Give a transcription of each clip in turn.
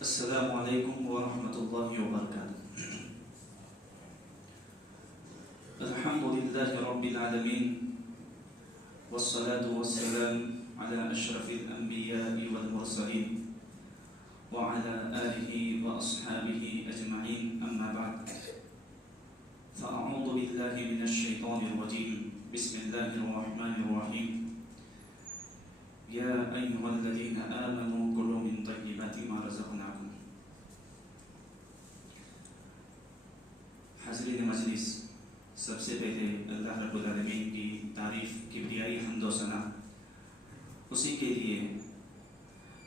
السلام علیکم ورحمۃ اللہ وبرکاتہ۔ الحمد للہ رب العالمین والصلاة والسلام على اشرف الانبیاء والمرسلین وعلى آلہ واصحابہ اجمعین، اما بعد فاعوذ باللہ من الشیطان الرجیم، بسم اللہ الرحمن الرحیم۔ یا ایھا الذین آمنوا کلوا من طیبات ما رزقناکم۔ حاضرین مجلس، سب سے پہلے اللہ رب العالمین کی تعریف، کبریائی، حمد و ثنا اسی کے لیے۔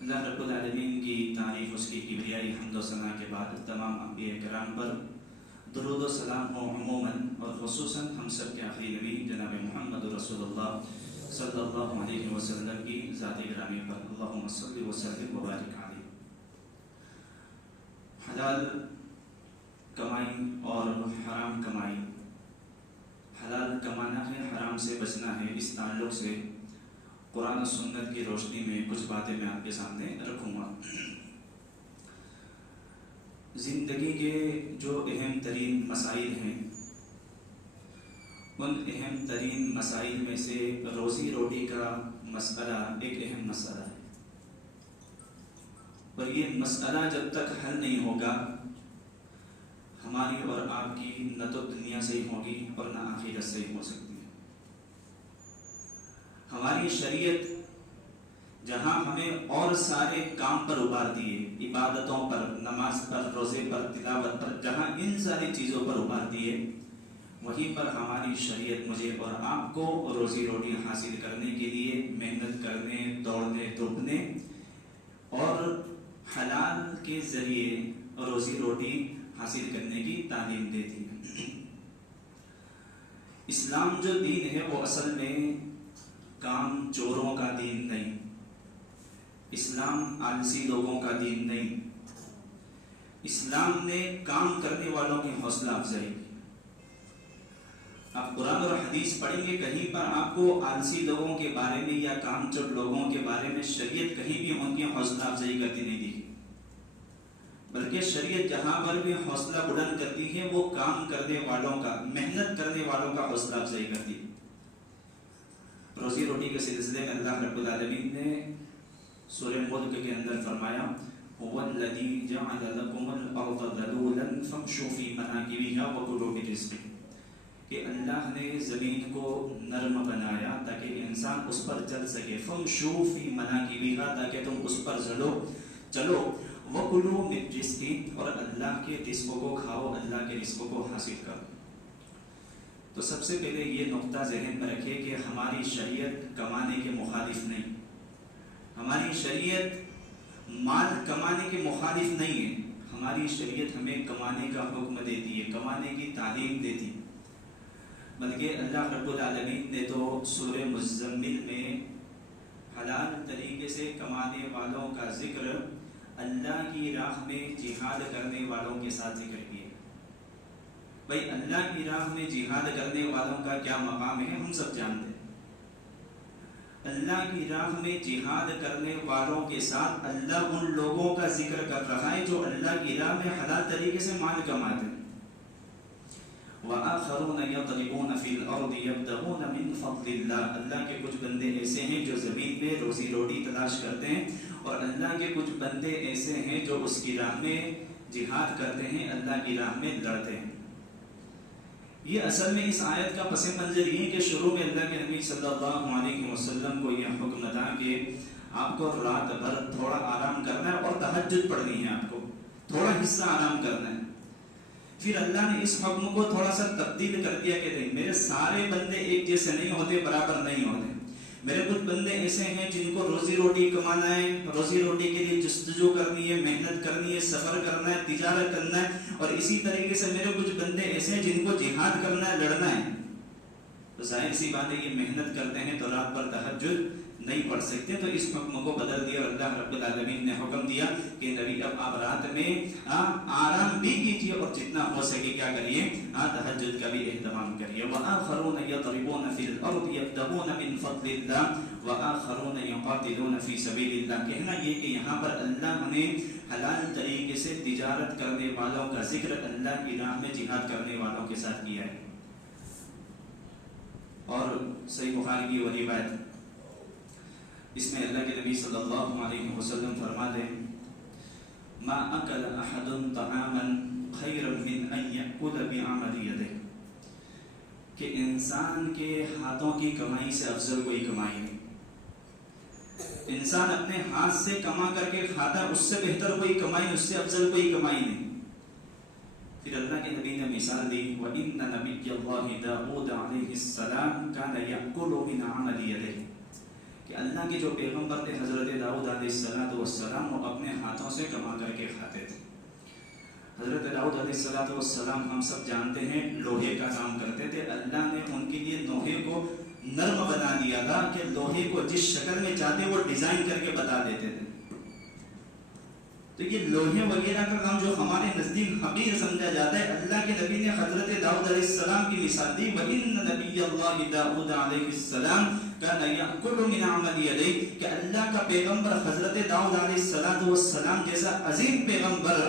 اللہ رب العالمین کی تعریف، اس کی کبریائی، حمد و ثنا کے بعد تمام انبیاء کرام پر درود و سلام ہو عموماً اور خصوصاً ہم سب کے آخری نبی جناب محمد رسول اللہ صلی اللہ علیہ وسلم کی ذات گرامی پر اللہم صلی وسلم وبارک علیہ۔ حلال کمائی اور حرام کمائی، حلال کمانا ہے، حرام سے بچنا ہے، اس تعلق سے قرآن و سنت کی روشنی میں کچھ باتیں میں آپ کے سامنے رکھوں گا۔ زندگی کے جو اہم ترین مسائل ہیں، ان اہم ترین مسائل میں سے روزی روٹی کا مسئلہ ایک اہم مسئلہ ہے، اور یہ مسئلہ جب تک حل نہیں ہوگا، ہماری اور آپ کی نہ تو دنیا سے ہی ہوگی اور نہ آخرت سے ہی ہو سکتی ہے۔ ہماری شریعت جہاں ہمیں اور سارے کام پر ابھار دیے، عبادتوں پر، نماز پر، روزے پر، تلاوت پر، جہاں ان ساری چیزوں پر ابھار دیے، وہیں پر ہماری شریعت مجھے اور آپ کو روزی روٹی حاصل کرنے کے لیے محنت کرنے، دوڑنے، دھوپنے اور حلال کے ذریعے روزی روٹی حاصل کرنے کی تعلیم دیتی ہے۔ اسلام جو دین ہے وہ اصل میں کام چوروں کا دین نہیں، اسلام آلسی لوگوں کا دین نہیں، اسلام نے کام کرنے والوں کی حوصلہ افزائی کی۔ آپ قرآن اور حدیث پڑھیں گے، کہیں پر آپ کو آلسی لوگوں کے بارے میں یا کام چور لوگوں کے بارے میں شریعت کہیں بھی ان کی حوصلہ افزائی کرتی نہیں دی، بلکہ شریعت جہاں پر بھی حوصلہ بلند کرتی ہے وہ کام کرنے والوں کا، محنت کرنے والوں کا حوصلہ افزائی کرتی ہے۔ روزی روٹی کے سلسلے میں اللہ رب العالمین نے سورہ ملک کے اندر فرمایا، هو الذی جعل لکم الارض ذلولا فامشوا فی مناکبها وکلوا من رزقہ، کہ اللہ نے زمین کو نرم بنایا تاکہ انسان اس پر چل سکے، فامشوا فی مناکبها، تاکہ تم اس پر چلو، وکلوا من رزقہ، اور اللہ کے رزق کو کھاؤ، اللہ کے رزق کو حاصل کرو۔ تو سب سے پہلے یہ نقطہ ذہن میں رکھے کہ ہماری شریعت کمانے کے مخالف نہیں، ہماری شریعت مال کمانے کے مخالف نہیں ہے، ہماری شریعت ہمیں کمانے کا حکم دیتی ہے، کمانے کی تعلیم دیتی ہے۔ بلکہ اللہ رب العالمین نے تو سورہ مزمل میں حلال طریقے سے کمانے والوں کا ذکر اللہ کی راہ میں جہاد کرنے والوں کے ساتھ ذکر کیا۔ بھائی اللہ کی راہ میں جہاد کرنے والوں کا کیا مقام ہے ہم سب جانتے ہیں۔ اللہ کی راہ میں جہاد کرنے والوں کے ساتھ اللہ ان لوگوں کا ذکر کر رہا ہے جو اللہ کی راہ میں حلال طریقے سے مال کماتے ہیں۔ وَآخَرُونَ يَضْرِبُونَ فِي الْأَرْضِ يَبْتَغُونَ مِنْ فَضْلِ اللَّهِ، اللہ کے کچھ بندے ایسے ہیں جو زمین میں روزی روٹی تلاش کرتے ہیں، اور اللہ کے کچھ بندے ایسے ہیں جو اس کی راہ میں جہاد کرتے ہیں، اللہ کی راہ میں لڑتے ہیں۔ یہ اصل میں اس آیت کا پس منظر یہ ہے کہ شروع میں اللہ کے نبی صلی اللہ علیہ وسلم کو یہ حکم تھا کہ آپ کو رات بھر تھوڑا آرام کرنا ہے اور تہجد پڑھنی ہے، آپ کو تھوڑا حصہ آرام کرنا ہے۔ پھر اللہ نے اس حکم کو تھوڑا سا تبدیل کر دیا کہ نہیں، میرے سارے بندے ایک جیسے نہیں ہوتے، برابر نہیں ہوتے، میرے کچھ بندے ایسے ہیں جن کو روزی روٹی کمانا ہے، روزی روٹی کے لیے جستجو کرنی ہے، محنت کرنی ہے، سفر کرنا ہے، تجارت کرنا ہے، اور اسی طریقے سے میرے کچھ بندے ایسے ہیں جن کو جہاد کرنا ہے، لڑنا ہے۔ تو ظاہر سی بات ہے یہ محنت کرتے ہیں تو رات بھر تہجد نہیں پڑھ سکتے، تو اس حکم کو بدل دیا اور اللہ رب العالمین نے حکم دیا کہ نبی اب آپ رات میں آرام بھی کیجیے اور جتنا ہو سکے کیا کریے، تہجد کا بھی اہتمام کریے۔ وَآخَرُونَ يَضْرِبُونَ فِي الْأَرْضِ يَبْتَغُونَ مِنْ فَضْلِ اللَّهِ وآخرون یقاتلون فی سبیل اللہ، کہنا یہ کہ یہاں پر اللہ نے حلال طریقے سے تجارت کرنے والوں کا ذکر اللہ کی راہ میں جہاد کرنے والوں کے ساتھ کیا ہے۔ اور صحیح بخاری کی وہ روایت، اس میں اللہ کے نبی صلی اللہ علیہ وسلم فرما دیں ما اکل احد طعاما خیر من ان یأکل بعمل یدہ، کہ انسان کے ہاتھوں کی کمائی سے افضل کوئی کمائی نہیں۔ انسان اپنے ہاتھ سے کما کر کے کھاتا ہے، اس سے بہتر کوئی کمائی، اس سے افضل کوئی کمائی نہیں۔ پھر اللہ کے نبی نے مثال دی وَإِنَّ نَبِيَّ اللَّهِ دَاوُودَ عَلَيْهِ السَّلَامُ كَانَ يَأْكُلُ مِنْ عَمَلِ يَدِهِ، کہ اللہ کے جو پیغمبر تھے حضرت داؤد علیہ السلام، وہ اپنے ہاتھوں سے کما کر کے کھاتے تھے۔ حضرت داؤد علیہ السلام ہم سب جانتے ہیں لوہے کا کام کرتے تھے، اللہ نے ان کے لیے لوہے کو نرم بنا دیا تھا کہ لوہے کو جس شکل میں چاہتے وہ ڈیزائن کر کے بتا دیتے تھے۔ تو یہ لوہے وغیرہ کا کام جو ہمارے نزدیک حقیر سمجھا جاتا ہے، اللہ کے نبی نے حضرت داؤد علیہ السلام کی مثال دی وَإِنَّ نَبِيَّ اللَّهِ دَاوُودَ عَلَيْهِ السَّلَامُ كَانَ يَأْكُلُ مِنْ عَمَلِ يَدَيْهِ، کہ اللہ کا پیغمبر حضرت داؤد علیہ السلام جیسا عظیم پیغمبر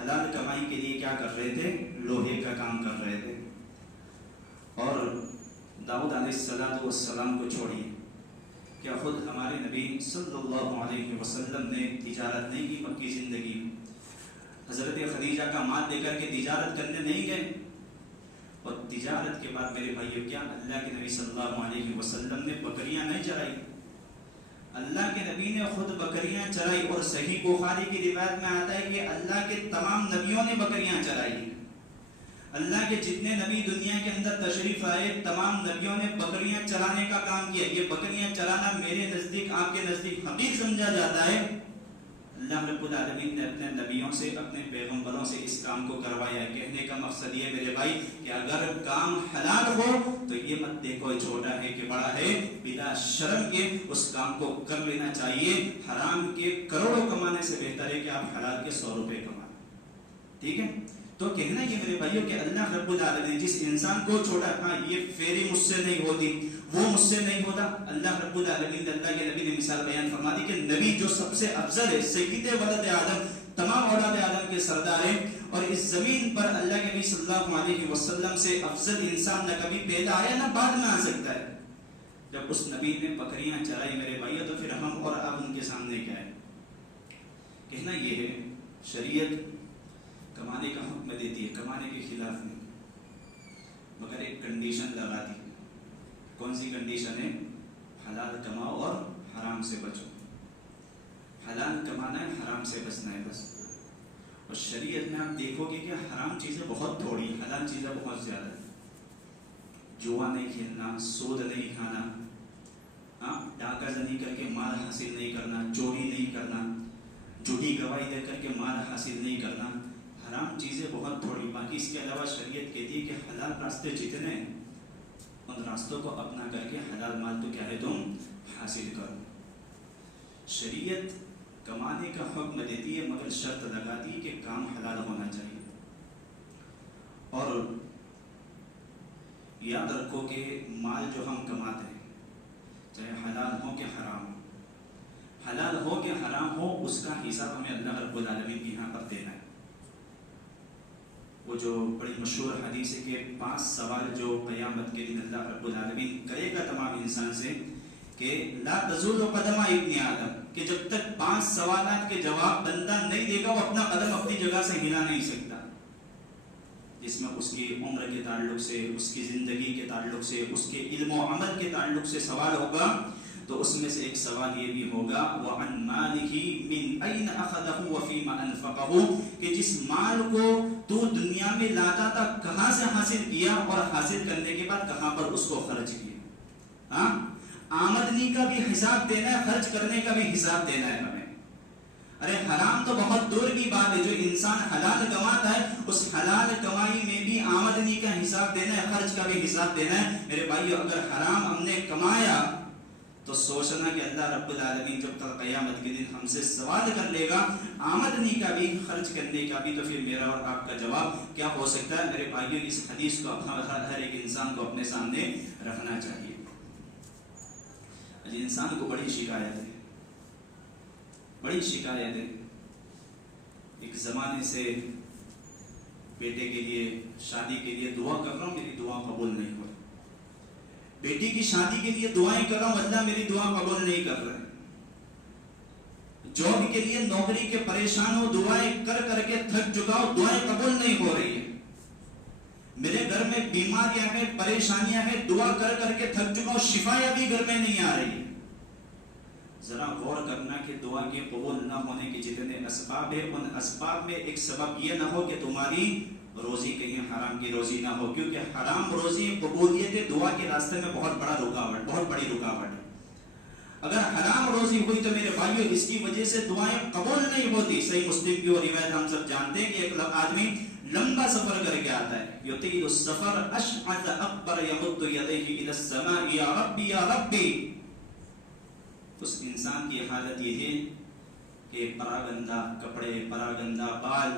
حلال کمائی کے لیے کیا کر رہے تھے؟ لوہے کا کام کر رہے تھے۔ اور داؤد علیہ السلام کو چھوڑیے، کیا خود ہمارے نبی صلی اللہ علیہ وسلم نے تجارت نہیں کی مکی زندگی میں؟ حضرت خدیجہ کا مال لے کر کے تجارت کرنے نہیں گئے؟ اور تجارت کے بعد میرے بھائیو کیا اللہ کے نبی صلی اللہ علیہ وسلم نے بکریاں نہیں چرائی؟ اللہ کے نبی نے خود بکریاں چرائی، اور صحیح بخاری کی روایت میں آتا ہے کہ اللہ کے تمام نبیوں نے بکریاں چرائی۔ اللہ کے جتنے نبی دنیا کے اندر تشریف آئے تمام نبیوں نے بکریاں چرانے کا کام کیا۔ یہ بکریاں چرانا میرے نزدیک، آپ کے نزدیک حقیر سمجھا جاتا ہے؟ اللہ رب العالمین نے اپنے نبیوں سے، اپنے پیغمبروں سے اس کام کو کروایا ہے۔ کہنے کا مقصد یہ میرے بھائی کہ اگر کام حلال ہو تو یہ مت دیکھو چھوٹا ہے کہ بڑا ہے، بلا شرم کے اس کام کو کر لینا چاہیے۔ حرام کے کروڑوں کمانے سے بہتر ہے کہ آپ حلال کے 100 روپے کمائیں۔ ٹھیک ہے؟ تو کہنا یہ میرے بھائیوں کہ اللہ رب العالمین جس انسان کو چھوڑا، ہاں یہ فیری مجھ سے نہیں ہوتی، وہ مجھ سے نہیں ہوتا، اللہ رب العالمین اللہ کے نبی نے مثال بیان فرما دی کہ نبی جو سب سے افضل ہے، سید ولد آدم، تمام اولاد آدم کے سردار ہیں، اور اس زمین پر اللہ کے نبی صلی اللہ علیہ وسلم سے افضل انسان نہ کبھی پہلا آیا نہ بعد میں آ سکتا ہے۔ جب اس نبی نے بکریاں چرائی میرے بھائیوں، تو پھر ہم اور اب ان کے سامنے کیا ہے؟ کہنا یہ ہے شریعت کمانے کا حکم دیتی ہے، کمانے کے خلاف نہیں، مگر ایک کنڈیشن لگاتی ہے۔ کون سی کنڈیشن ہے؟ حلال کماؤ اور حرام سے بچو۔ حلال کمانا ہے، حرام سے بچنا ہے بس۔ اور شریعت میں آپ دیکھو گے کہ حرام چیزیں بہت تھوڑی، حلال چیزیں بہت زیادہ ہیں۔ جوا نہیں کھیلنا، سود نہیں کھانا، ڈاکہ زنی کر کے مال حاصل نہیں کرنا، چوری نہیں کرنا، جھوٹی گواہی دے کر کے مال حاصل نہیں کرنا، حرام چیزیں بہت تھوڑی۔ باقی اس کے علاوہ شریعت کہتی ہے کہ حلال راستے جتنے ہیں ان راستوں کو اپنا کر کے حلال مال تو کیا ہے تم حاصل کرو۔ شریعت کمانے کا حکم دیتی ہے، مگر شرط لگاتی ہے کہ کام حلال ہونا چاہیے۔ اور یاد رکھو کہ مال جو ہم کماتے ہیں چاہے حلال ہو کہ حرام ہو، حلال ہو کہ حرام ہو، اس کا حساب ہمیں اللہ رب العالمین کے یہاں پر دینا ہے۔ وہ جو بڑی مشہور حدیث ہے کہ 5 سوال جو قیامت کے دن اللہ رب العالمین کرے گا تمام انسان سے، کہ لا تزول قدم ابن آدم، کہ جب تک 5 سوالات کے جواب بندہ نہیں دے گا وہ اپنا قدم اپنی جگہ سے ہلا نہیں سکتا، جس میں اس کی عمر کے تعلق سے، اس کی زندگی کے تعلق سے، اس کے علم و عمل کے تعلق سے سوال ہوگا۔ تو اس میں سے ایک سوال یہ بھی ہوگا وَعَنْ مَالِهِ مِنْ أَيْنَ أَخَذَهُ وَفِيمَ أَنْفَقَهُ، کہ جس مال کو تو دنیا میں لاتا تھا کہاں سے حاصل کیا، اور حاصل کرنے کے بعد کہاں پر اس کو خرچ کیا۔ آمدنی کا بھی حساب دینا ہے، خرچ کرنے کا بھی حساب دینا ہے ہمیں۔ ارے حرام تو بہت دور کی بات ہے، جو انسان حلال کماتا ہے اس حلال کمائی میں بھی آمدنی کا حساب دینا ہے، خرچ کا بھی حساب دینا ہے۔ میرے بھائیو اگر حرام ہم نے کمایا تو سوچنا کہ اللہ رب العالمین جب تک قیامت کے دن ہم سے سوال کر لے گا آمدنی کا بھی، خرچ کرنے کا بھی، تو پھر میرا اور آپ کا جواب کیا ہو سکتا ہے؟ میرے بھائیو اس حدیث کو ہر ایک انسان کو اپنے سامنے رکھنا چاہیے۔ آج انسان کو بڑی شکایت ہے، بڑی شکایت ہے. ایک زمانے سے بیٹے کے لیے شادی کے لیے دعا کر رہا ہوں، میری دعا قبول نہیں ہو رہی. بیٹی کی شادی کے لیے دعائیں کر رہا ہوں، اللہ میری دعا قبول نہیں کر رہا. جاب کے لیے نوکری کے پریشان ہو، دعائیں کر کر کے تھک چکا ہو، دعائیں قبول نہیں ہو رہی ہے. میرے گھر میں بیماریاں ہیں، پریشانیاں ہیں، دعا کر کر کے تھک چکا ہوں، شفایاں بھی گھر میں نہیں آ رہی. ذرا غور کرنا کہ دعا کے قبول نہ ہونے کے جتنے اسباب ہیں، ان اسباب میں ایک سبب یہ نہ ہو کہ تمہاری روزی کہیں حرام کی روزی نہ ہو، کیونکہ حرام روزی قبولیت دعا کے راستے میں بہت بڑا رکاوٹ، بہت بڑی رکاوٹ ہے. اگر حرام روزی ہوئی تو میرے بھائیوں اس کی وجہ سے دعائیں قبول نہیں ہوتی. صحیح مسلم کی وہ روایت ہم سب جانتے ہیں کہ ایک آدمی لمبا سفر کر کے آتا ہے، یطیل السفر اشعث اکبر یمد یدیہ الی السماء یا ربی یا ربی. اس انسان کی حالت یہ ہے کہ پراگندہ کپڑے، پراگندہ بال،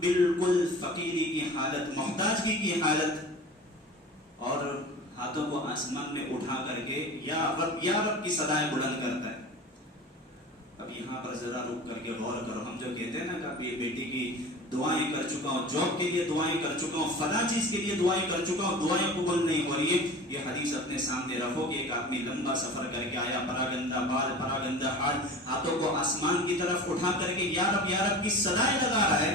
بالکل فقیری کی حالت، محتاجگی کی حالت، اور ہاتھوں کو آسمان میں اٹھا کر کے یا رب کی صدائیں بلند کرتا ہے. اب یہاں پر ذرا رک کر کے غور کرو. ہم جو کہتے ہیں نا کہ اب یہ بیٹی کی دعائیں کر چکا ہوں، جاب کے لیے دعائیں کر چکا ہوں، فلاں چیز کے لیے دعائیں کر چکا ہوں، دعائیں قبول نہیں ہو رہی ہے. یہ حدیث اپنے سامنے رکھو کہ ایک آدمی لمبا سفر کر کے آیا، پراگندہ بال، پراگندہ ہاتھ، ہاتھوں کو آسمان کی طرف اٹھا کر کے یا رب کی صدائیں لگا رہا ہے.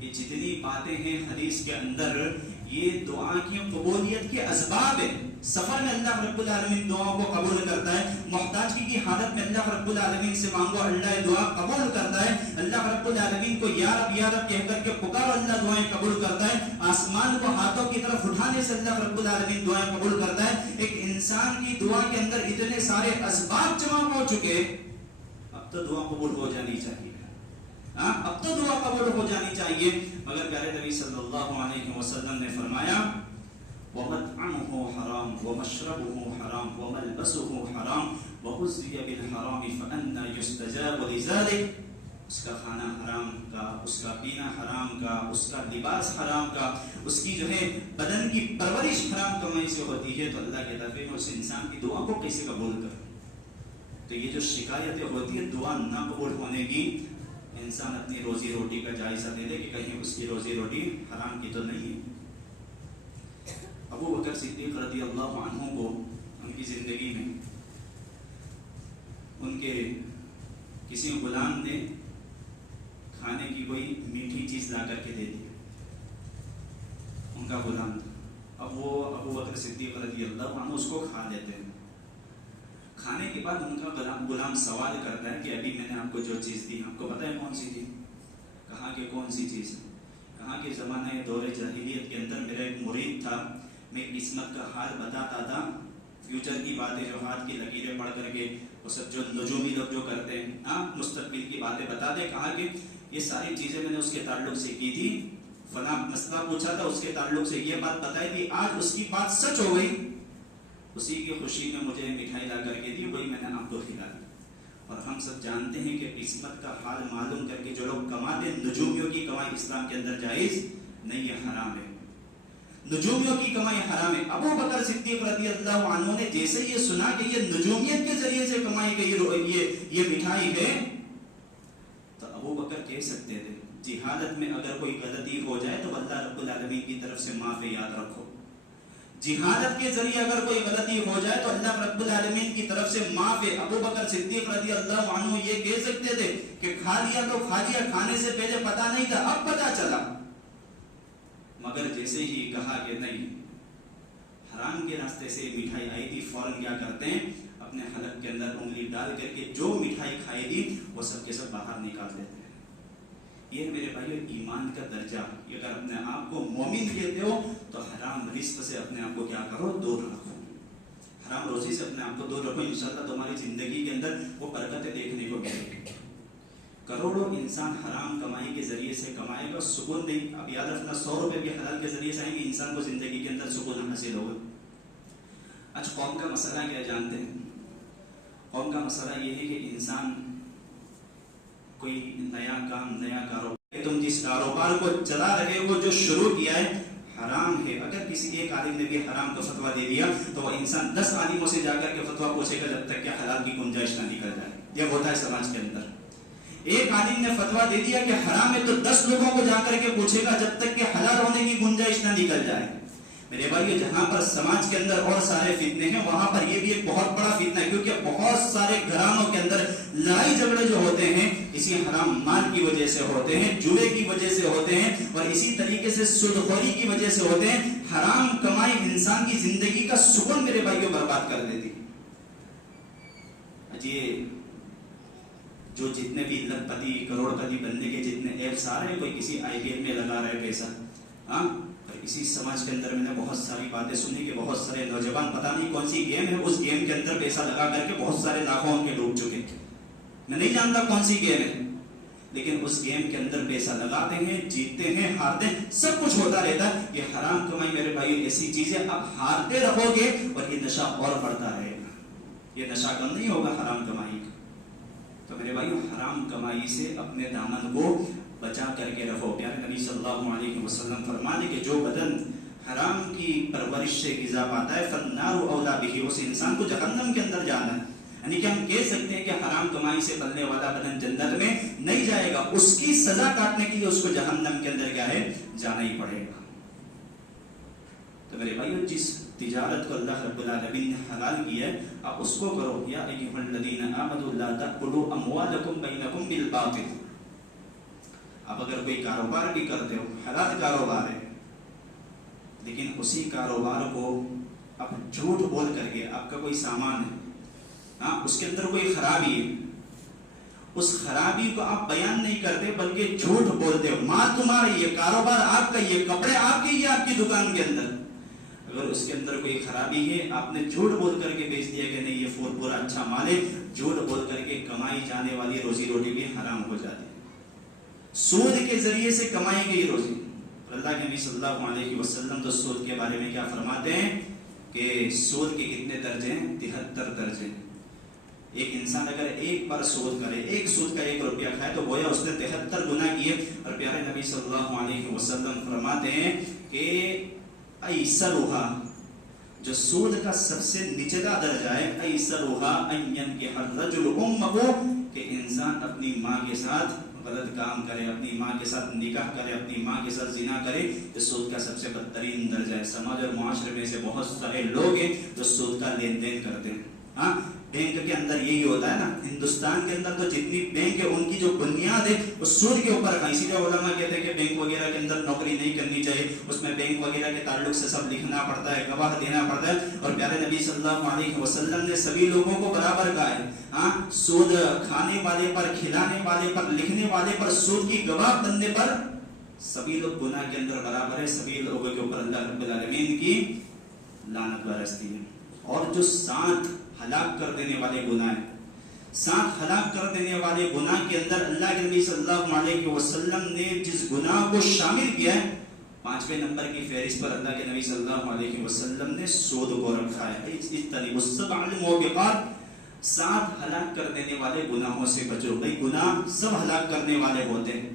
یہ جتنی باتیں ہیں حدیث کے اندر، یہ دعا کی قبولیت کے اسباب ہیں. سفر میں اللہ رب العالمین دعاؤں کو قبول کرتا ہے، محتاجگی کی حالت میں اللہ رب العالمین سے مانگو، اللہ دعا قبول کرتا ہے. اللہ رب العالمین کو یا رب کہہ کر کے پکارو، اللہ دعائیں قبول کرتا ہے. آسمان کو ہاتھوں کی طرف اٹھانے سے اللہ رب العالمین دعائیں قبول کرتا ہے. ایک انسان کی دعا کے اندر اتنے سارے اسباب جمع ہو چکے، اب تو دعا قبول ہو جانی چاہیے، اب تو دعا قبول ہو جانی چاہیے. مگر پیارے نبی صلی اللہ علیہ وسلم نے فرمایا وَمَطْعَمُهُ حَرَامٌ وَمَشْرَبُهُ حَرَامٌ وَمَلْبَسُهُ حَرَامٌ وَغُذِّيَ بِالْحَرَامِ فَأَنَّى يُسْتَجَابُ لِذَلِكَ. اس کا کھانا حرام کا، اس کا پینا حرام کا، اس کا لباس حرام کا، اس کی جو ہے بدن کی پرورش حرام کمائی سے ہوتی ہے، تو اللہ کہتا ہے اس انسان کی دعا کو کیسے قبول کر. تو یہ جو شکایتیں ہوتی ہے دعا نہ قبول ہونے کی، انسان اپنی روزی روٹی کا جائزہ دے دے کہ کہیں اس کی روزی روٹی حرام کی تو نہیں ہے. ابو بکر صدیق رضی اللہ عنہ کو ان کی زندگی میں ان کے کسی غلام نے کھانے کی کوئی میٹھی چیز لا کر کے دے دی. ان کا غلام تھا. اب وہ ابو بکر صدیق رضی اللہ عنہ اس کو کھا لیتے ہیں. کھانے کے بعد ان کا غلام سوال کرتا ہے کہ ابھی میں نے آپ کو جو چیز دی آپ کو پتہ ہے کون سی تھی؟ کہا کہ کون سی چیز؟ کہا کہ زمانے دور جاہلیت کے اندر میرا ایک مرید تھا، میں قسمت کا حال بتاتا تھا، فیوچر کی باتیں جو ہاتھ کی لکیریں پڑھ کر کے وہ سب جو نجومی لوگ جو کرتے ہیں مستقبل کی باتیں بتاتے. کہا کہ یہ ساری چیزیں میں نے اس کے تعلق سے کی تھی، فلاں مسئلہ پوچھا تھا، اس کے تعلق سے یہ بات بتائی تھی، آج اس کی بات سچ ہو گئی، اسی کی خوشی میں مجھے مٹھائی لا کر کے دی، وہی میں نے آپ کو کھلا دی. اور ہم سب جانتے ہیں کہ قسمت کا حال معلوم کر کے جو لوگ کماتے ہیں، نجومیوں کی کمائی اسلام کے اندر جائز نہیں، یہ حرام ہے. نجومیوں کی کمائی حرام ہے. ابو بکر صدیق رضی اللہ عنہ نے جیسے یہ سنا کہ یہ نجومیت کے ذریعے سے کمائی گئی یہ مٹھائی ہے، تو ابو بکر کہہ سکتے تھے جہالت میں اگر کوئی غلطی ہو جائے تو اللہ رب العالمین کی طرف سے معافی یاد رکھو. جہالت کے ذریعے اگر کوئی غلطی ہو جائے تو اللہ رب العالمین کی طرف سے معاف ہے. ابو بکر صدیق رضی اللہ عنہ یہ کہہ سکتے تھے کہ کھا لیا تو کھا لیا، کھانے سے پہلے پتا نہیں تھا، اب پتا چلا. مگر جیسے ہی کہا کہ نہیں، حرام کے راستے سے مٹھائی آئی تھی، فوراً کیا کرتے ہیں اپنے حلق کے اندر انگلی ڈال کر کے جو مٹھائی کھائی تھی وہ سب کے سب باہر نکال دیتے ہیں. یہ میرے بھائیو ایمان کا درجہ. اگر اپنے آپ کو مومن کہتے ہو تو حرام رزق سے اپنے آپ کو کیا کرو، دور رکھو، حرام روزی سے اپنے آپ کو دور رکھو. انشاءاللہ تمہاری زندگی کے اندر وہ برکتیں دیکھنے کو ملے گی. کروڑوں انسان حرام کمائی کے ذریعے سے کمائے گا، سکون نہیں. اب یاد رکھنا 100 روپے بھی حلال کے ذریعے سے آئیں گے، انسان کو زندگی کے اندر سکون حاصل ہوگا. آج قوم کا مسئلہ کیا جانتے ہیں؟ قوم کا مسئلہ یہ ہے کہ انسان کوئی نیا کام، نیا کاروبار، تم جس کاروبار کو چلا رہے ہو، جو شروع کیا ہے، حرام ہے، اگر کسی ایک عالم نے بھی حرام کا فتویٰ دے دیا تو وہ انسان 10 عالموں سے جا کر کے فتویٰ پوچھے گا جب تک کہ حلال کی گنجائش نہ نکل جائے. یہ ہوتا ہے سماج کے اندر. ایک عالم نے فتویٰ دے دیا کہ حرام ہے تو 10 لوگوں کو جا کر کے پوچھے گا جب تک کہ حلال ہونے کی گنجائش نہ نکل جائے. میرے بھائیو، جہاں پر سماج کے اندر اور سارے فتنے ہیں وہاں پر یہ بھی ایک بہت بڑا فتنہ ہے، کیونکہ بہت سارے گھرانوں کے اندر لڑائی جھگڑے جو ہوتے ہیں اسی حرام مال کی وجہ سے ہوتے ہیں، جوئے کی وجہ سے ہوتے ہیں، اور اسی طریقے سے سودخوری کی وجہ سے ہوتے ہیں. حرام کمائی انسان کی زندگی کا سکون میرے بھائیو برباد کر دیتی. یہ جو جتنے بھی لکھ پتی کروڑ پتی بننے کے جتنے ایپ سارے کوئی کسی آئی پی ایل میں لگا رہے پیسہ. ہاں، اسی سماج کے اندر میں نے بہت ساری باتیں سنی کہ بہت سارے نوجوان پتہ نہیں کون سی گیم ہے، اس گیم کے اندر پیسہ لگا کر کے بہت سارے لاکھوں ان کے ڈوب چکے. میں نہیں جانتا کون سی گیم ہے، لیکن اس گیم کے اندر پیسہ لگاتے ہیں، جیتتے ہیں، ہارتے ہیں، سب کچھ ہوتا رہتا ہے. یہ حرام کمائی میرے بھائی ایسی چیز ہے، اب ہارتے رہو گے اور یہ نشہ اور بڑھتا رہے گا. یہ نشہ کم نہیں ہوگا حرام کمائی کا. تو میرے بھائی حرام کمائی سے اپنے دامن کو بچا کر کے رہو. پیارے نبی صلی اللہ علیہ وسلم فرمانے کہ جو بدن حرام کی پرورش سے غذا پاتا ہے فالنار اولا بہ، اس انسان کو جہنم کے اندر جانا ہے. یعنی کہ ہم کہہ سکتے ہیں کہ حرام کمائی سے پلنے والا بدن جنت میں نہیں جائے گا، اس کی سزا کاٹنے کے لیے اس کو جہنم کے اندر کیا ہے، جانا ہی پڑے گا. تو میرے بھائیو، جس تجارت کو اللہ رب العالمین نے حلال کیا ہے آپ اس کو کرو. یا ایھا الذین آمنوا لا تأکلوا اموالکم بینکم بالباطل. اب اگر کوئی کاروبار بھی کرتے ہو، حلال کاروبار ہے، لیکن اسی کاروبار کو اب جھوٹ بول کر کے آپ کا کوئی سامان ہے، ہاں اس کے اندر کوئی خرابی ہے، اس خرابی کو آپ بیان نہیں کرتے بلکہ جھوٹ بولتے ہو. مال تمہارا، یہ کاروبار آپ کا، یہ کپڑے آپ کے، یہ آپ کی دکان کے اندر، اگر اس کے اندر کوئی خرابی ہے آپ نے جھوٹ بول کر کے بیچ دیا کہ نہیں یہ پورا اچھا مال ہے، جھوٹ بول کر کے کمائی جانے والی روزی روٹی بھی حرام ہو جاتی ہے. سود کے ذریعے سے کمائی گئی روزی. اللہ کے نبی صلی اللہ علیہ وسلم تو سود کے بارے میں کیا فرماتے ہیں کہ سود کے کتنے درجے ہیں؟ 73 درجے. ایک انسان اگر ایک بار سود کرے، ایک سود کا 1 روپیہ کھائے تو گویا اس نے 73 گناہ کیے. اور پیارے نبی صلی اللہ علیہ وسلم فرماتے ہیں کہ ایسرھا، جو سود کا سب سے نچلا درجہ ہے، ایسرھا ان ينكح الرجل امه، کہ انسان اپنی ماں کے ساتھ غلط کام کرے، اپنی ماں کے ساتھ نکاح کرے، اپنی ماں کے ساتھ زنا کرے. یہ سود کا سب سے بدترین درجہ ہے. سماج اور معاشرے میں سے بہت سارے لوگ ہیں جو سود کا لین دین کرتے ہیں. ہاں، بینک کے اندر یہی ہوتا ہے نا. ہندوستان کے اندر تو جتنی بینک ہے ان کی جو بنیاد ہے وہ سود کے اوپر ہے. اسی لیے علماء کہتے ہیں کہ بینک وغیرہ کے اندر نوکری نہیں کرنی چاہیے، اس میں بینک وغیرہ کے تعلق سے سب لکھنا پڑتا ہے، گواہ دینا پڑتا ہے. اور پیارے نبی صلی اللہ علیہ وسلم نے سبھی لوگوں کو برابر کہا ہے. ہاں، سود کھانے والے پر، کھلانے والے پر، لکھنے والے پر، سود کی گواہ بننے پر سبھی لوگ گناہ کے اندر برابر ہے. سبھی لوگوں کے اوپر اللہ رب العالمین کی لعنت برستی ہے. اور جو ساتھ ہلاک کر دینے والے گناہ ہیں، ساتھ ہلاک کر دینے والے گناہ کے اندر اللہ کے نبی صلی اللہ علیہ وسلم نے جس گناہ کو شامل کیا ہے 5ویں نمبر کی فہرست پر اللہ کے نبی صلی اللہ علیہ وسلم نے سود کو رکھا ہے. اجتنبوا السبع الموبقات، ساتھ ہلاک کر دینے والے گناہوں سے بچو. بھئی گناہ سب ہلاک کرنے والے ہوتے ہیں،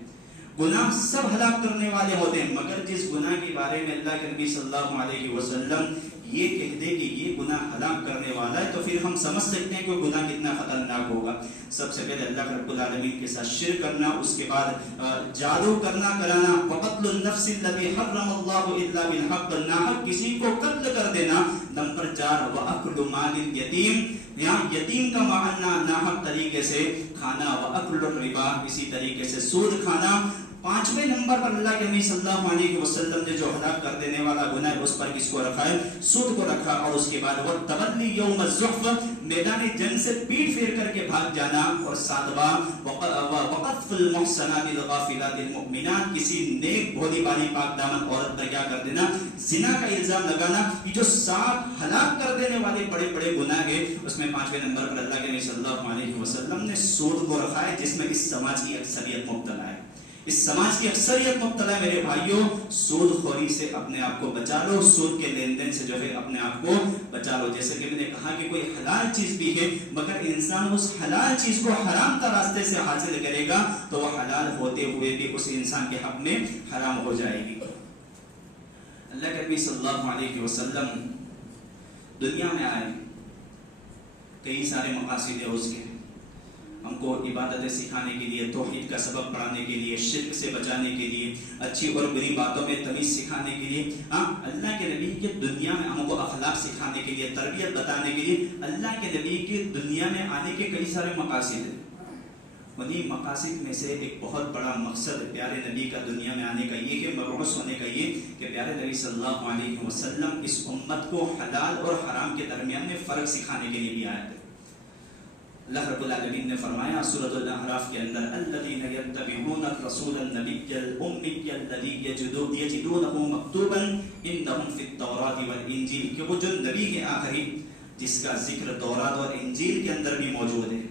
گناہ سب ہلاک کرنے والے ہوتے ہیں، مگر جس گناہ کے بارے میں اللہ کے نبی صلی اللہ علیہ وسلم یہ کہہ دے کہ یہ گناہ ہلاک کرنے والا ہے تو پھر ہم سمجھ سکتے ہیں کہ گناہ کتنا خطرناک ہوگا. سب سے پہلے اللہ رب العالمین کے ساتھ شرک کرنا، اس کے بعد جادو کرنا کرانا، وقتل النفس الذی حرم اللہ الا بالحق، ناحق کسی کو قتل کر دینا. نمبر 4 واکل مال الیتیم، یہاں یتیم کا معنا ناحق طریقے سے کھانا، واکل الربا اسی طریقے سے سود کھانا. 5ویں نمبر پر اللہ کے نبی صلی اللہ علیہ وسلم نے جو ہلاک کر دینے والا گناہ ہے اس پر کس کو رکھا ہے؟ سود کو رکھا. اور اس کے بعد والتولی یوم الزحف، میدان جنگ سے پیٹ پھیر کر کے بھاگ جانا. اور 7واں وقذف المحصنات الغافلات المؤمنات، کسی نیک بھولی والی پاک دامن عورت پر کیا کر دینا؟ زنا کا الزام لگانا. یہ جو 7 ہلاک کر دینے والے بڑے بڑے گناہ ہیں اس میں 5ویں نمبر پر اللہ کے نبی صلی اللہ علیہ وسلم نے سود کو رکھا ہے، جس میں اس سماج کی اکثریت مبتلا ہے. اس سماج کی اکثریت مبتلا ہے. میرے بھائیوں، سود خوری سے اپنے آپ کو بچا لو، سود کے لین دین سے جو ہے اپنے آپ کو بچا لو. جیسے کہ میں نے کہا کہ کوئی حلال چیز بھی ہے مگر انسان اس حلال چیز کو حرام کا راستے سے حاصل کرے گا تو وہ حلال ہوتے ہوئے بھی اس انسان کے حق میں حرام ہو جائے گی. اللہ کے نبی صلی اللہ علیہ وسلم دنیا میں آئے، کئی سارے مقاصد ہیں اس کے، ہم کو عبادتیں سکھانے کے لیے، توحید کا سبق پڑھانے کے لیے، شرک سے بچانے کے لیے، اچھی اور بری باتوں میں تمیز سکھانے کے لیے، اللہ کے نبی کے دنیا میں ہم کو اخلاق سکھانے کے لیے، تربیت بتانے کے لیے اللہ کے نبی کے دنیا میں آنے کے کئی سارے مقاصد ہیں۔ انہیں مقاصد میں سے ایک بہت بڑا مقصد پیارے نبی کا دنیا میں آنے کا یہ کہ مبعوث ہونے کا یہ کہ پیارے نبی صلی اللہ علیہ وسلم اس امت کو حلال اور حرام کے درمیان میں فرق سکھانے کے لیے بھی آئے تھے۔ اللہ رب العالمین نے فرمایا سورۃ الاعراف کے اندر الذین یتبعون الرسول النبی الامی الذی یجدونہ مکتوبا عندهم فی التوراۃ والانجیل، کہ وہ جو نبی کے آخری جس کا ذکر تورات اور انجیل کے اندر بھی موجود ہے،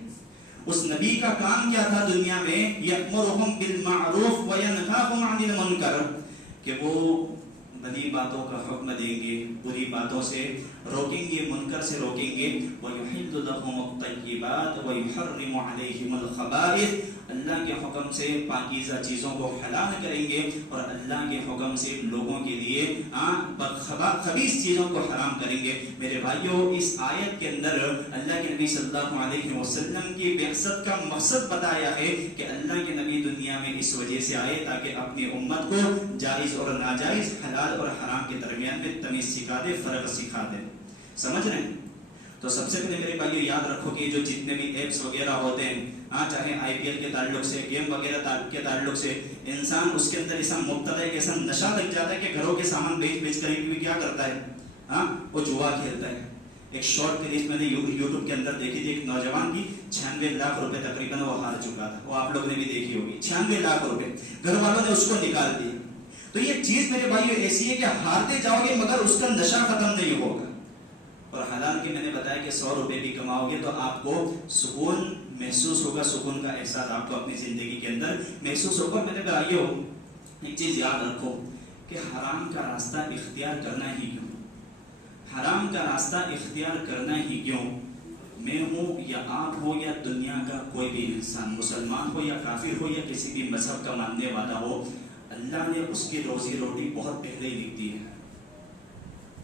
اس نبی کا کام کیا تھا دنیا میں؟ یأمرهم بالمعروف وینہاهم عن المنکر، کہ وہ بھلی باتوں کا حکم دیں گے، بری باتوں سے روکیں گے، منکر سے روکیں گے، وَيُحِلُّ لَهُمُ الطَّيِّبَاتِ وَيُحَرِّمُ عَلَيْهِمُ الْخَبَائِثَ، اللہ کے حکم سے پاکیزہ چیزوں کو حلال کریں گے اور اللہ کے حکم سے لوگوں کے لیے خبیث چیزوں کو حرام کریں گے۔ میرے بھائیوں، اس آیت کے اندر اللہ کے نبی صلی اللہ علیہ وسلم کی بعثت کا مقصد بتایا ہے کہ اللہ کے نبی دنیا میں اس وجہ سے آئے تاکہ اپنی امت کو جائز اور ناجائز، حلال اور حرام کے درمیان میں تمیز سکھا دے، فرق سکھا دے۔ سمجھ رہے ہیں؟ تو سب سے پہلے میرے بھائیو یاد رکھو کہ جو جتنے بھی ایپس وغیرہ ہوتے ہیں، چاہے آئی پی ایل کے تعلق سے، گیم وغیرہ کے تعلق سے، انسان اس کے اندر ایسا مبتلا ہے، ایسا نشہ لگ جاتا ہے کہ گھروں کے سامان بیچ کر بھی کیا کرتا ہے؟ وہ جوا کھیلتا ہے۔ ایک شارٹ کلپ میں نے یوٹیوب کے اندر دیکھی تھی، ایک نوجوان کی 96 لاکھ روپے تقریباً وہ ہار چکا تھا، وہ آپ لوگ نے بھی دیکھی ہوگی، 96 لاکھ روپے گھر والوں نے اس کو نکال دیا۔ تو یہ چیز میرے بھائیو ایسی ہے کہ ہارتے جاؤ گے مگر اس کا نشہ ختم نہیں ہوگا۔ اور حلال کے میں نے بتایا کہ 100 روپے بھی کماؤ گے تو آپ کو سکون محسوس ہوگا، سکون کا احساس آپ کو اپنی زندگی کے اندر محسوس ہوگا۔ میرے بھائیو ایک چیز یاد رکھو کہ حرام کا راستہ اختیار کرنا ہی کیوں؟ حرام کا راستہ اختیار کرنا ہی کیوں؟ میں ہوں یا آپ ہو یا دنیا کا کوئی بھی انسان، مسلمان ہو یا کافر ہو یا کسی بھی مذہب کا ماننے والا ہو، اللہ نے اس کی روزی روٹی بہت پہلے ہی لکھ دی ہے۔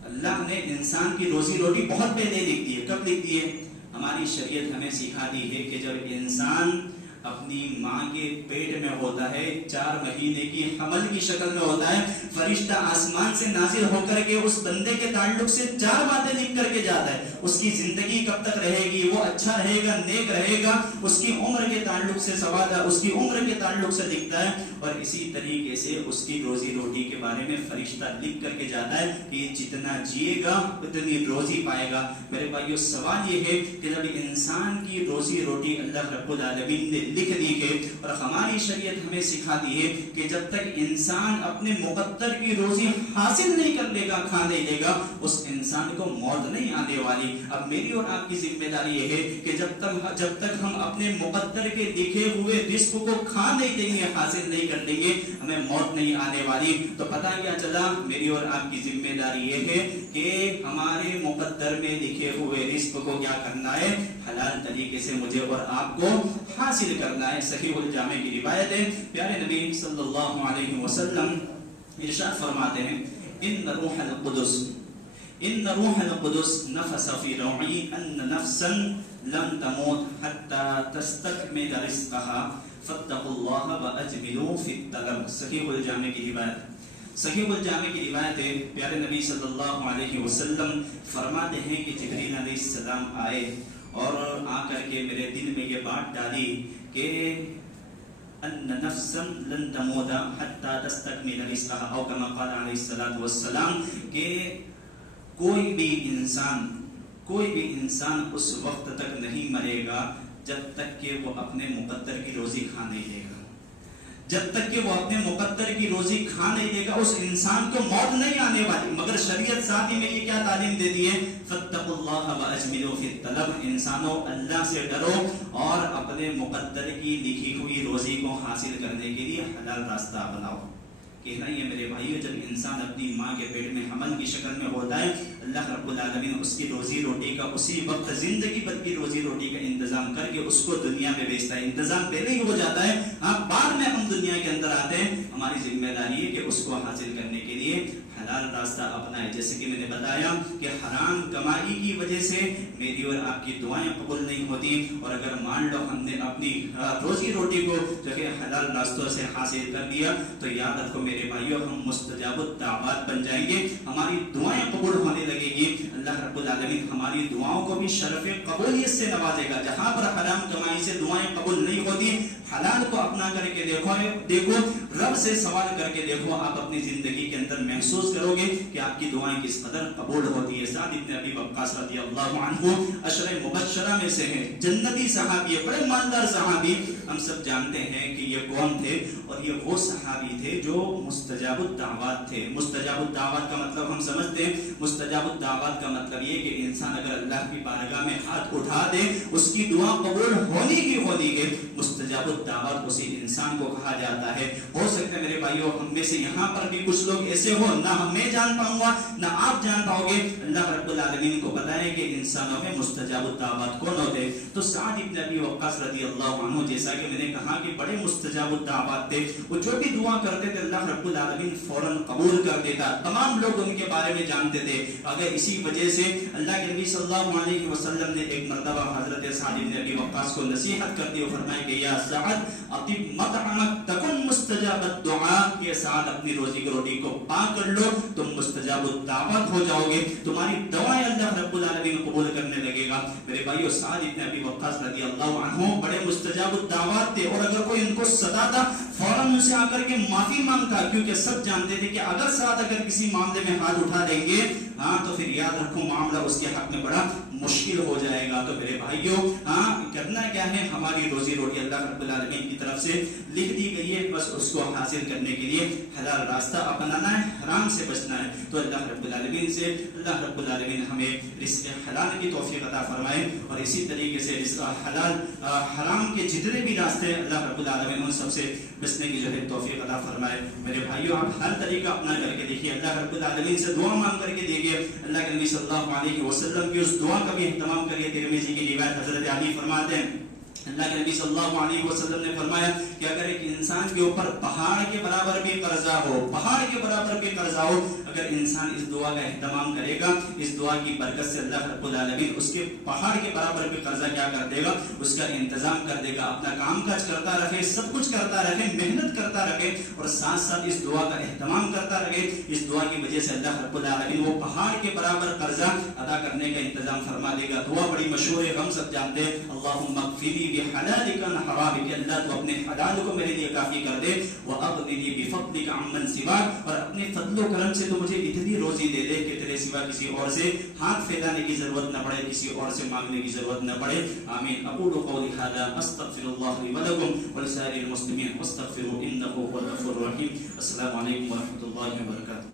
اللہ نے انسان کی روزی روٹی بہت پہلے لکھ دی ہے۔ کب لکھ دی ہے؟ ہماری شریعت ہمیں سکھا دی ہے کہ جب انسان اپنی ماں کے پیٹ میں ہوتا ہے، 4 مہینے کی حمل کی شکل میں ہوتا ہے، فرشتہ آسمان سے نازل ہو کر کے اس بندے کے تعلق سے 4 باتیں لکھ کر کے جاتا ہے۔ اس کی زندگی کب تک رہے گی، وہ اچھا رہے گا، نیک رہے گا، اس کی عمر کے تعلق سے سوال ہے، اس کی عمر کے تعلق سے لکھتا ہے، اور اسی طریقے سے اس کی روزی روٹی کے بارے میں فرشتہ لکھ کر کے جاتا ہے کہ یہ جتنا جیے گا اتنی روزی پائے گا۔ میرے بھائیو سوال یہ ہے کہ جب انسان کی روزی روٹی اللہ رب العالمین نے لکھ دی ہے اور ہماری شریعت ہمیں سکھاتی ہے کہ جب تک انسان اپنے مقدر کی روزی حاصل نہیں کر لے گا، کھا نہیں لے گا، اس انسان کو موت نہیں آنے والی۔ اب میری اور آپ کی ذمہ داری یہ ہے کہ جب تک ہم اپنے مقدر کے لکھے ہوئے رزق کو کھا نہیں دیں گے، حاصل نہیں کر لیں گے، ہمیں موت نہیں آنے والی۔ تو پتہ کیا چلا؟ میری اور آپ کی ذمہ داری یہ ہے کہ ہمارے مقدر میں لکھے ہوئے رزق کو کیا کرنا ہے؟ حلال طریقے سے مجھے اور آپ کو حاصل کرنا ہے۔ صحیح الجامع کی روایت ہے، پیارے نبی صلی اللہ علیہ وسلم ارشاد فرماتے ہیں ان روح القدس نفس فی روعی ان نفسا لن تموت حتی تستکمل رزقها فاتقوا اللہ واجملوا فی الطلب۔ صحیح الجامع کی روایت، صحیح الجامع کی روایت ہے، پیارے نبی صلی اللہ علیہ وسلم فرماتے ہیں کہ جبریل علیہ السلام آئے اور آ کر کے میرے دل میں یہ بات ڈالی کہ ان نفسا لن تموت حتی تستکمل رزقها، او کما قال علیہ الصلوۃ والسلام کہ کوئی بھی انسان اس وقت تک نہیں مرے گا جب تک کہ وہ اپنے مقدر کی روزی کھا نہیں لے گا۔ جب تک کہ وہ اپنے مقدر کی روزی کھا نہیں دے گا اس انسان کو موت نہیں آنے والی۔ مگر شریعت ساتھ ہی میں یہ کیا تعلیم دیتی ہے؟ فاتقوا اللہ واجملوا فی الطلب، انسانوں اللہ سے ڈرو اور اپنے مقدر کی لکھی ہوئی روزی کو حاصل کرنے کے لیے حلال راستہ بناؤ۔ کہنا یہ میرے بھائیو جب انسان اپنی ماں کے پیٹ میں حمل کی شکل میں ہوتا ہے، اللہ رب العالمین اس کی روزی روٹی کا اسی وقت زندگی بھر کی روزی روٹی کا انتظام کر کے اس کو دنیا میں بھیجتا ہے۔ انتظام پہلے ہی ہو جاتا ہے، بعد میں ہم دنیا کے اندر آتے ہیں، ہماری ذمہ داری ہے کہ اس کو حاصل کرنے کے لیے حلال راستہ اپنائیں. جیسے کہ میں نے بتایا کہ حرام کمائی کی وجہ سے میری اور آپ کی دعائیں قبول نہیں ہوتی، اور اگر مان لو ہم نے اپنی روزی روٹی کو جو کہ حلال راستوں سے حاصل کر لیا تو یاد رکھو میرے بھائیوں ہم مستجاب الدعوات بن جائیں گے، ہماری دعائیں قبول ہونے لگے گی. اللہ رب العالمین ہماری دعاؤں کو بھی شرف قبولیت سے نوازے گا. جہاں پر حرام کمائی سے دعائیں قبول نہیں ہوتی، حلال کو اپنا کر کے دیکھو رب سے سوال کر کے دیکھو، آپ اپنی زندگی کے اندر محسوس کرو گے کہ آپ کی دعائیں کس قدر قبول ہوتی ہے. سعد بن ابی وقاص رضی اللہ عنہ عشر مبشرہ میں سے ہیں، جنتی صحابی، بڑے مالدار صحابی. ہم سب جانتے ہیں کہ یہ کون تھے، اور یہ وہ صحابی تھے جو مستجاب الدعوات تھے. مستجاب الدعوات کا مطلب ہم سمجھتے ہیں، مستجاب الدعوات کا مطلب یہ کہ انسان اگر اللہ کی بارگاہ میں ہاتھ اٹھا دے اس کی دعا قبول ہونے کی ہوتی ہے. مستجاب الدعوات اسی انسان کو کہا جاتا ہے. ہو سکتا ہے میرے بھائیوں ہم میں سے یہاں پر بھی کچھ لوگ ایسے ہو، نہ میں جان پاؤں گا نہ آپ جان پاؤ گے. اللہ رب العالمین کو پتہ ہے کہ انسانوں میں مستجاب الدعوات کون ہوتے ہیں. تو سعد بن ابی وقاص رضی اللہ عنہ جیسا کہ میں نے کہا کہ بڑے مستجاب الدعوات تھے، وہ جو بھی دعا کرتے تھے اللہ رب العالمین فوراً قبول کر دیتا. تمام لوگ ان کے بارے میں جانتے تھے. اگر اسی وجہ سے اللہ کے نبی صلی اللہ علیہ وسلم نے ایک مرتبہ حضرت سعد بن ابی وقاص کو نصیحت کرتے ہوئے فرمایا کہ یا سعد اطب مطعمک تکن مستجاب الدعاء، کہ سعد اپنی روزی کی روٹی کو پاک کر لو تم مستجاب الدعوت ہو جاؤ گے، تمہاری دعائیں اللہ رب العالمین قبول کرنے لگے گا. میرے بھائیو سعد بن ابی وقاص رضی اللہ عنہ بڑے مستجاب الدعوات تھے، اور اگر کوئی ان کو ستاتا فوراً ان سے آ کر کے معافی مانگتا، کیونکہ سب جانتے تھے کہ اگر سعد اگر کسی معاملے میں ہاتھ اٹھا دیں گے تو پھر یاد رکھو معاملہ اس کے حق میں بڑا مشکل ہو جائے گا. تو میرے بھائیوں کرنا کیا ہے، ہماری روزی روٹی اللہ رب العالمین کی طرف سے لکھ دی گئی ہے، بس اس کو حاصل کرنے کے لیے حلال راستہ اپنانا ہے، حرام سے بچنا ہے. تو اللہ رب العالمین سے اللہ رب العالمین ہمیں رزق حلال کی توفیق عطا فرمائے، اور اسی طریقے سے رزق حلال حرام کے جتنے بھی راستے اللہ رب العالمین ان سب سے بچنے کی جو ہے توفیق عطا فرمائے. میرے بھائیوں آپ ہر طریقہ اپنا کر کے دیکھیے، اللہ رب العالمین سے دعا مانگ کر کے دیکھیے. اللہ کے نبی صلی اللہ علیہ وسلم کی اس دعا کا بھی اہتمام کریے. ترمذی کی روایت حضرت علی فرماتے ہیں اللہ کے نبی صلی اللہ علیہ وسلم نے فرمایا کہ اگر ایک انسان کے اوپر پہاڑ کے برابر بھی قرضہ ہو، پہاڑ کے برابر بھی قرضہ ہو، اگر انسان اس دعا کا اہتمام کرے گا اس دعا کی برکت سے اللہ رب العالمین اس کے پہاڑ کے برابر بھی قرضہ کیا کر دے گا، اس کا انتظام کر دے گا. اپنا کام کاج کرتا رہے، سب کچھ کرتا رہے، محنت کرتا رہے، اور ساتھ ساتھ اس دعا کا اہتمام کرتا رہے. اس دعا کی وجہ سے اللہ رب العالمین وہ پہاڑ کے برابر قرضہ ادا کرنے کا انتظام فرما دے گا. دعا بڑی مشہور ہے، ہم سب جانتے ہیں، اللہم اغفر لی بحلالک عن حرامک، اللہ تو اپنے حلال کو میرے لیے کافی کر دے، واغننی بفضلک عمن سواک، اور اپنے فضل و کرم سے تو مجھے اتنی روزی دے دے کہ تیرے سوا کسی اور سے ہاتھ پھیلانے کی ضرورت نہ پڑے، کسی اور سے مانگنے کی ضرورت نہ پڑے. آمین. اقول قولی ھذا استغفر اللہ لی ولکم ولسائر المسلمین واستغفروہ انہ ھو الغفور الرحیم. السلام علیکم ورحمۃ اللہ وبرکاتہ.